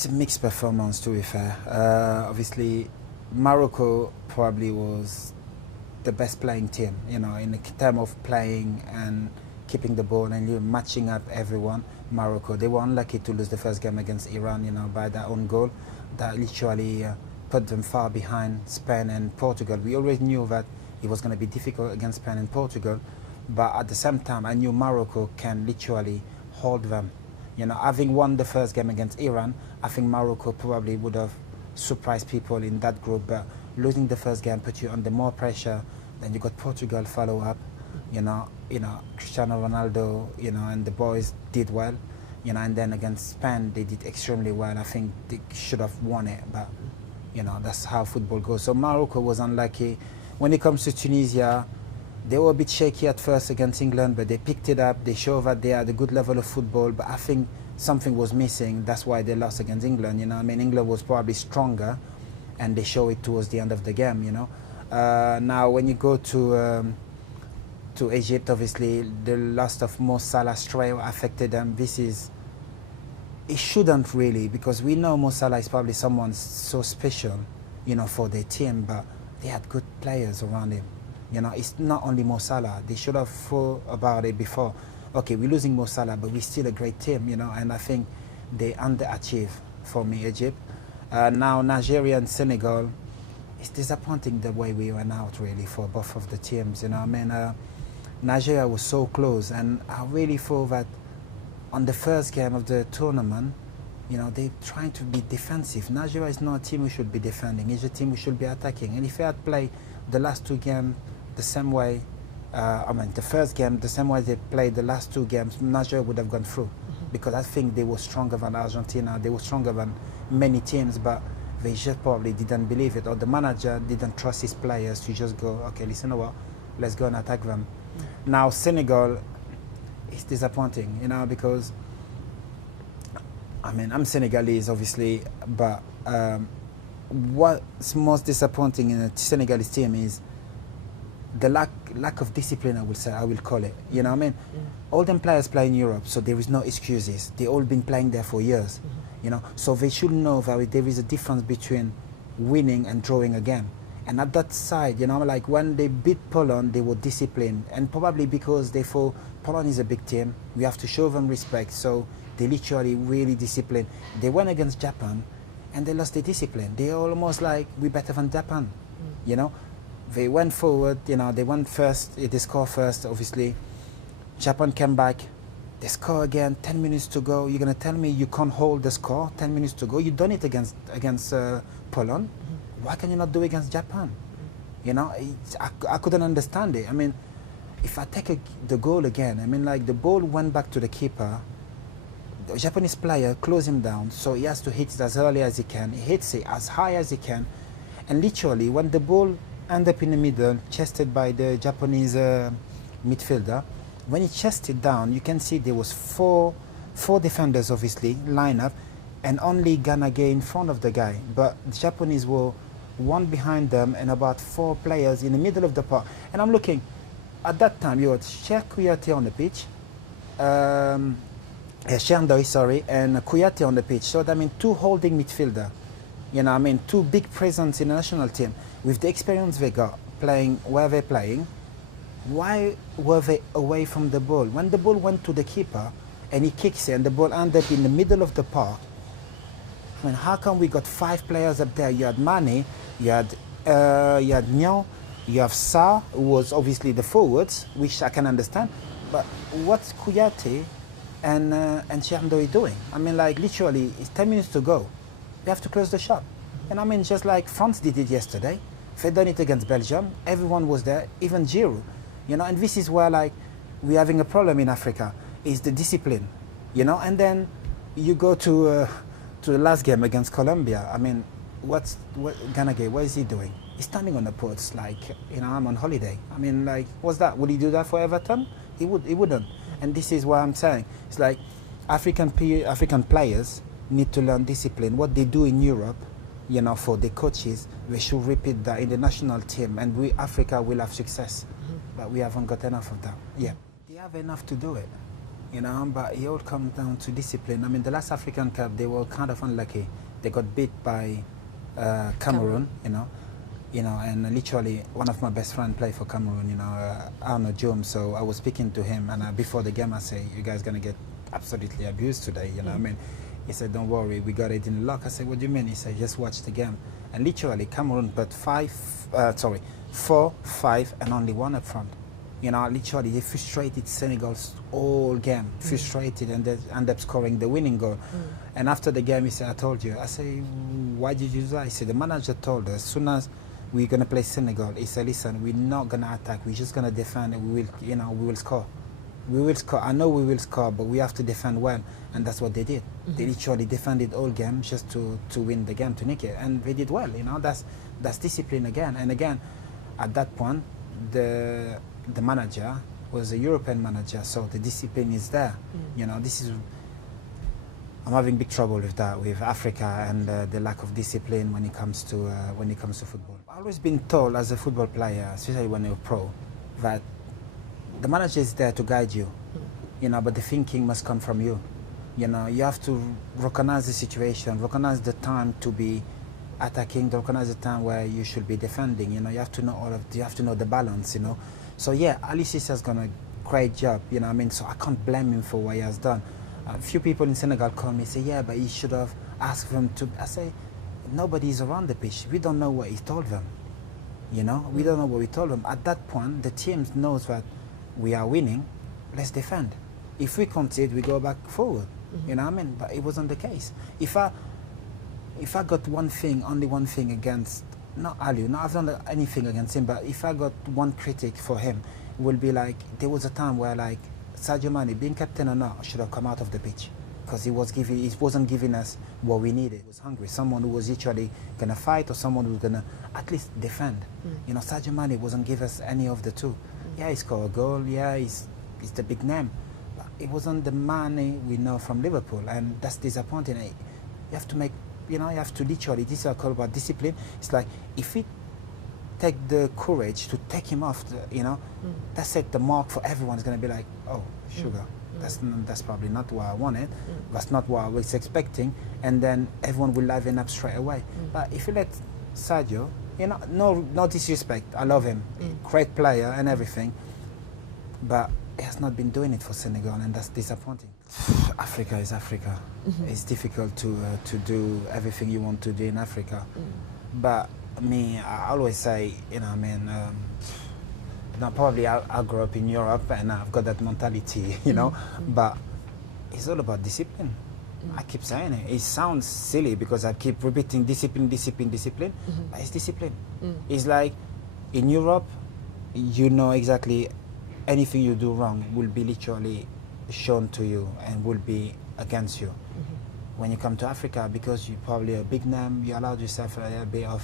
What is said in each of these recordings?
It's a mixed performance, to be fair. Obviously, Morocco probably was the best playing team, in the term of playing and keeping the ball and matching up everyone. Morocco, they were unlucky to lose the first game against Iran, by their own goal. That literally put them far behind Spain and Portugal. We always knew that it was going to be difficult against Spain and Portugal, but at the same time, I knew Morocco can literally hold them. Having won the first game against Iran, I think Morocco probably would have surprised people in that group, but losing the first game put you under more pressure. Then you got Portugal follow up, Cristiano Ronaldo, and the boys did well, and then against Spain they did extremely well. I think they should have won it, but that's how football goes. So Morocco was unlucky. When it comes to Tunisia, they were a bit shaky at first against England, but they picked it up. They showed that they had a good level of football, but I think something was missing. That's why they lost against England. England was probably stronger, and they show it towards the end of the game. Now, when you go to Egypt, obviously the loss of Mo Salah straight affected them. It shouldn't really, because we know Mo Salah is probably someone so special, for their team, but they had good players around him. It's not only Mo Salah. They should have thought about it before. Okay, we're losing Mo Salah, but we're still a great team, and I think they underachieve for me, Egypt. Now, Nigeria and Senegal, it's disappointing the way we went out, really, for both of the teams. Nigeria was so close, and I really thought that on the first game of the tournament, they're trying to be defensive. Nigeria is not a team we should be defending. It's a team we should be attacking. And if they had played the last two games the same way, the first game the same way they played the last two games, Nigeria would have gone through. Because I think they were stronger than Argentina. They were stronger than many teams, but they just probably didn't believe it, or the manager didn't trust his players to just go, okay, listen, what, let's go and attack them. Now, Senegal, it's disappointing, because I'm Senegalese, obviously, but what's most disappointing in the Senegalese team is the lack of discipline, I will call it. All them players play in Europe, so there is no excuses. They all been playing there for years, so they should know that there is a difference between winning and drawing a game. And at that side, like when they beat Poland, they were disciplined, and probably because they thought Poland is a big team, we have to show them respect, so they literally really disciplined. They went against Japan, and they lost their discipline. They almost like, we're better than Japan, They went forward, they went first, they scored first, obviously. Japan came back, they score again, 10 minutes to go. You're going to tell me you can't hold the score, 10 minutes to go? You've done it against Poland. Why can you not do it against Japan? I couldn't understand it. If I take the goal again, the ball went back to the keeper. The Japanese player closed him down, so he has to hit it as early as he can. He hits it as high as he can. And literally, when the ball ended up in the middle, chested by the Japanese midfielder, when he chested down, you can see there was four defenders, obviously, line up, and only Ganage in front of the guy. But the Japanese were one behind them and about 4 players in the middle of the park. And I'm looking, at that time, you had Cheikh Kouyaté on the pitch, Cherndoi, sorry, and Kouyaté on the pitch. So, 2 holding midfielder. 2 big presence in the national team. With the experience they got playing where they're playing, why were they away from the ball? When the ball went to the keeper and he kicks it and the ball ended up in the middle of the park, how come we got 5 players up there? You had Mane, you had Nyon, you have Sarr, who was obviously the forwards, which I can understand. But what's Kouyaté and Cherndoi doing? Literally, it's 10 minutes to go. We have to close the shop. And just like France did it yesterday. They done it against Belgium. Everyone was there, even Giroud. And this is where we're having a problem in Africa, is the discipline. And then you go to the last game against Colombia. What Ganage, what is he doing? He's standing on the porch I'm on holiday. What's that? Would he do that for Everton? He wouldn't. And this is what I'm saying. It's like African players need to learn discipline. What they do in Europe, for the coaches, we should repeat that in the national team, and Africa will have success. But we haven't got enough of that. Yeah, they have enough to do it. you know, but it all comes down to discipline. I mean, the last African Cup, they were kind of unlucky. They got beat by Cameroon, and literally one of my best friends played for Cameroon, Arno Jones. So I was speaking to him, and before the game, I say, "You guys gonna get absolutely abused today," I mean. He said, "Don't worry, we got it in the lock." I said, "What do you mean?" He said, "Just watch the game." And literally, Cameroon put 4, 5, and only 1 up front. Literally, they frustrated Senegal's all game, frustrated, and they end up scoring the winning goal. And after the game, he said, "I told you." I say, "Why did you do that?" He said, "The manager told us, as soon as we're going to play Senegal," he said, "Listen, we're not going to attack, we're just going to defend, and we will score. We will score. I know we will score, but we have to defend well." And that's what they did. They literally defended all game just to win the game, to nick it. And they did well, That's discipline again. And again, at that point, the manager was a European manager, so the discipline is there. I'm having big trouble with that, with Africa and the lack of discipline when it comes to football. I've always been told as a football player, especially when you're pro, that the manager is there to guide you, but the thinking must come from you. You have to recognize the situation, recognize the time to be attacking, recognize the time where you should be defending. You have to know you have to know the balance. So yeah, Ali Cisse has done a great job. So I can't blame him for what he has done. A few people in Senegal call me and say, "Yeah, but he should have asked them to." I say, nobody's around the pitch. We don't know what he told them. We don't know what we told them. At that point, the team knows that we are winning. Let's defend. If we concede, we go back forward. But it wasn't the case. If I got only one thing against, not Ali, I've done anything against him, but if I got one critic for him, it will be like, there was a time where Sadio Mane, being captain or not, should have come out of the pitch, because he wasn't giving us what we needed. He was hungry, someone who was literally going to fight, or someone who was going to at least defend. Sadio Mane wasn't giving us any of the two. Yeah, he scored a goal, yeah, he's the big name. It wasn't the Mane we know from Liverpool, and that's disappointing. You have to make, you have to literally, this is a call about discipline. It's like, if we take the courage to take him off, that's it, the mark for everyone is going to be like, "Oh, sugar, that's probably not what I wanted, that's not what I was expecting," and then everyone will liven up straight away. But if you let Sadio, no disrespect, I love him, great player and everything, but he has not been doing it for Senegal, and that's disappointing. Africa is Africa. It's difficult to do everything you want to do in Africa. But me, I always say, probably I grew up in Europe and I've got that mentality, but it's all about discipline. I keep saying it. It sounds silly because I keep repeating discipline, discipline, discipline, but it's discipline. It's like in Europe, exactly anything you do wrong will be literally shown to you and will be against you. When you come to Africa, because you're probably a big name, you allowed yourself a bit of,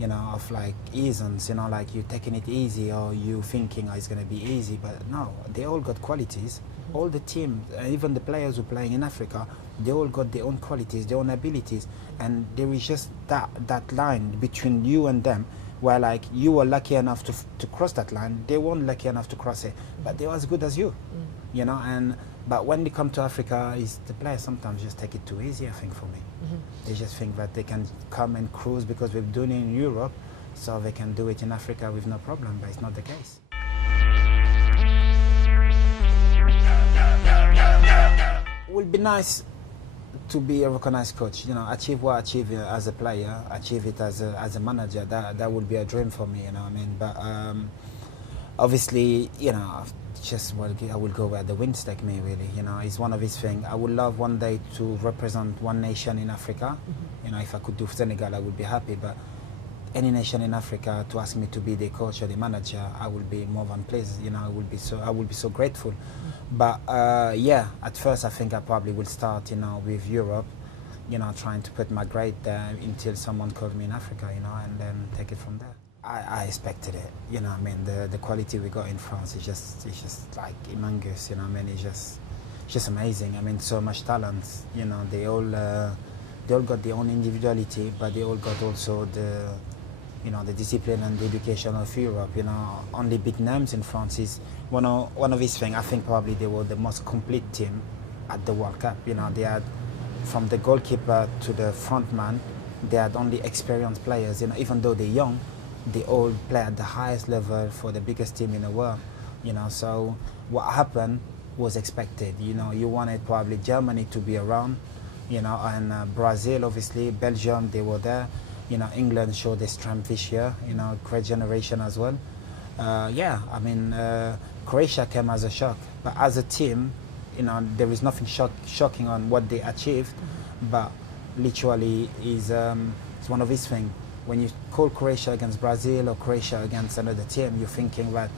of easiness, like you're taking it easy, or you thinking, it's going to be easy, but no, they all got qualities. All the team, even the players who are playing in Africa, they all got their own qualities, their own abilities, and there is just that line between you and them, where you were lucky enough to cross that line, they weren't lucky enough to cross it, but they were as good as you, but when they come to Africa, the players sometimes just take it too easy, I think, for me. They just think that they can come and cruise because we've done it in Europe, so they can do it in Africa with no problem, but it's not the case. It would be nice to be a recognized coach, achieve what I achieve as a player, achieve it as a manager. That would be a dream for me, But obviously, I will go where the winds take me, really. It's one of his things. I would love one day to represent one nation in Africa. If I could do Senegal, I would be happy. But any nation in Africa to ask me to be the coach or the manager, I would be more than pleased. I would be so grateful. But at first I think I probably will start, with Europe, trying to put my grade there until someone calls me in Africa, and then take it from there. I expected it, the quality we got in France is just humongous, it's just amazing. So much talent, they all got their own individuality, but they all got also you know, the discipline and the education of Europe. You know, only big names in France is one of his things. I think probably they were the most complete team at the World Cup. You know, they had from the goalkeeper to the front man, they had only experienced players. You know, even though they're young, they all play at the highest level for the biggest team in the world. You know, so what happened was expected. You know, you wanted probably Germany to be around, you know, and Brazil, obviously, Belgium, they were there. You know, England showed their strength this year, you know, great generation as well. Yeah, I mean, Croatia came as a shock, but as a team, you know, there is nothing shocking on what they achieved, but literally it's one of these things. When you call Croatia against Brazil or Croatia against another team, you're thinking that,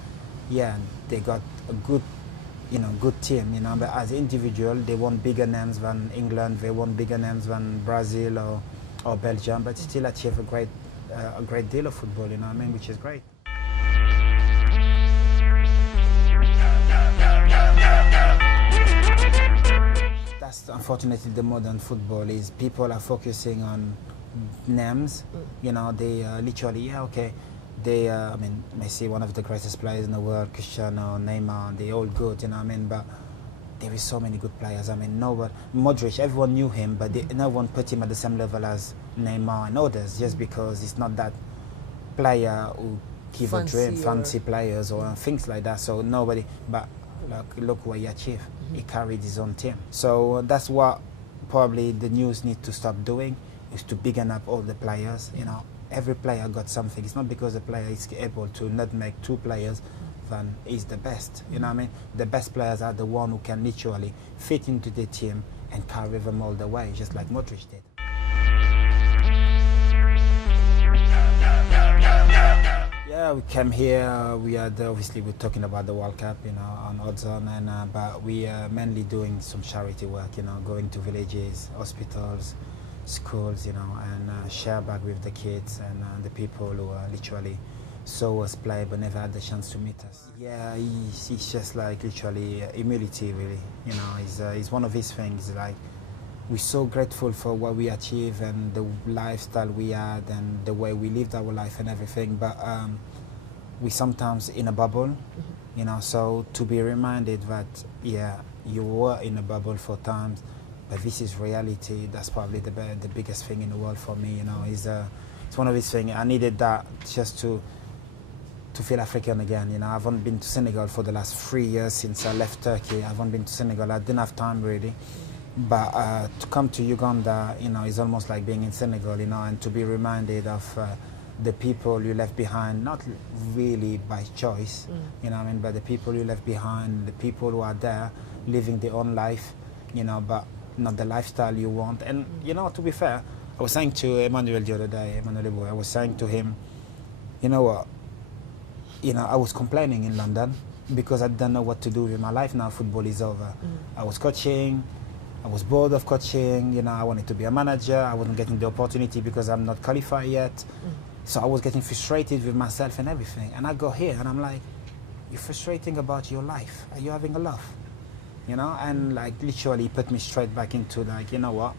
yeah, they got a good, you know, good team, you know, but as individual, they won bigger names than England, they won bigger names than Brazil or Belgium, but still achieve a great deal of football, you know what I mean, which is great. That's unfortunately the modern football is people are focusing on names, you know, they literally, yeah, okay, they, I mean, Messi, one of the greatest players in the world, Cristiano, Neymar, they're all good, you know what I mean, but there is so many good players. I mean, Modric, everyone knew him, but no one put him at the same level as Neymar and others, just because it's not that player who give a dream, fancy players or things like that. So nobody, but look what he achieved. He carried his own team. So that's what probably the news need to stop doing, is to bigging up all the players. You know, every player got something. It's not because the player is able to not make two players than is the best. You know what I mean? The best players are the one who can literally fit into the team and carry them all the way, just like Modric did. Yeah, we came here. We had obviously we're talking about the World Cup, you know, on Odds-On, and but we are mainly doing some charity work, you know, going to villages, hospitals, schools, you know, and share back with the kids and the people who are literally saw us play but never had the chance to meet us. Yeah, he's just like literally humility, really. You know, it's one of his things. Like, we're so grateful for what we achieved and the lifestyle we had and the way we lived our life and everything, but we sometimes in a bubble, you know, so to be reminded that, yeah, you were in a bubble for times, but this is reality. That's probably the biggest thing in the world for me, you know. It's one of these things. I needed that just to feel African again, you know. I haven't been to Senegal for the last 3 years since I left Turkey. I haven't been to Senegal. I didn't have time really. But to come to Uganda, you know, is almost like being in Senegal, you know, and to be reminded of the people you left behind, not really by choice, you know what I mean, but the people you left behind, the people who are there living their own life, you know, but not the lifestyle you want. And, you know, to be fair, I was saying to Emmanuel the other day, I was saying to him, you know what, you know, I was complaining in London because I didn't know what to do with my life now. Football is over. I was coaching. I was bored of coaching. You know, I wanted to be a manager. I wasn't getting the opportunity because I'm not qualified yet. So I was getting frustrated with myself and everything. And I got here and I'm like, you're frustrating about your life. Are you having a laugh? You know, and like literally put me straight back into like, you know what?